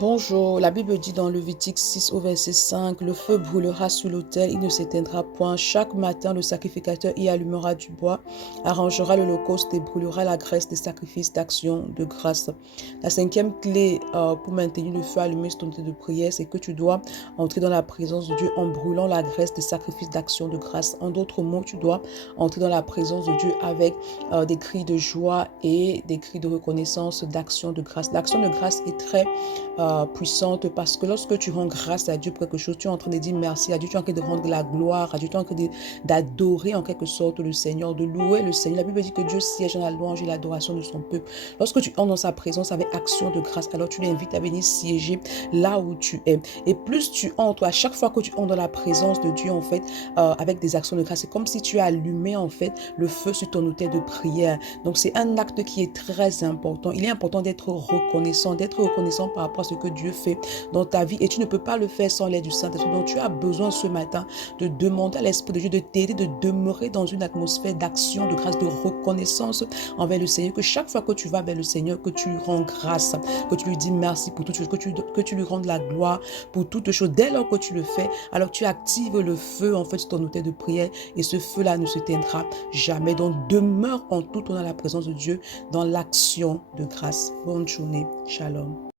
Bonjour, la Bible dit dans Levitique 6 au verset 5, le feu brûlera sur l'autel, il ne s'éteindra point. Chaque matin, le sacrificateur y allumera du bois, arrangera l'holocauste et brûlera la graisse des sacrifices d'action de grâce. La cinquième clé pour maintenir le feu allumé sur ton autel de prière, c'est que tu dois entrer dans la présence de Dieu en brûlant la graisse des sacrifices d'action de grâce. En d'autres mots, tu dois entrer dans la présence de Dieu avec des cris de joie et des cris de reconnaissance d'action de grâce. L'action de grâce est très puissante parce que lorsque tu rends grâce à Dieu pour quelque chose, tu es en train de dire merci à Dieu, tu es en train de rendre la gloire à Dieu, tu es en train d'adorer en quelque sorte le Seigneur, de louer le Seigneur. La Bible dit que Dieu siège dans la louange et l'adoration de son peuple. Lorsque tu entres dans sa présence avec action de grâce, alors tu l'invites à venir siéger là où tu es. Et plus tu entres, à chaque fois que tu entres dans la présence de Dieu, en fait, avec des actions de grâce, c'est comme si tu allumais en fait le feu sur ton autel de prière. Donc c'est un acte qui est très important. Il est important d'être reconnaissant par rapport à ce que Dieu fait dans ta vie et tu ne peux pas le faire sans l'aide du Saint-Esprit. Donc tu as besoin ce matin de demander à l'Esprit de Dieu de t'aider, de demeurer dans une atmosphère d'action, de grâce, de reconnaissance envers le Seigneur, que chaque fois que tu vas vers le Seigneur, que tu lui rends grâce, que tu lui dis merci pour toutes choses, que tu lui rendes la gloire pour toutes choses. Dès lors que tu le fais, alors tu actives le feu en fait sur ton autel de prière et ce feu-là ne s'éteindra jamais. Donc demeure en tout temps dans la présence de Dieu, dans l'action de grâce. Bonne journée. Shalom.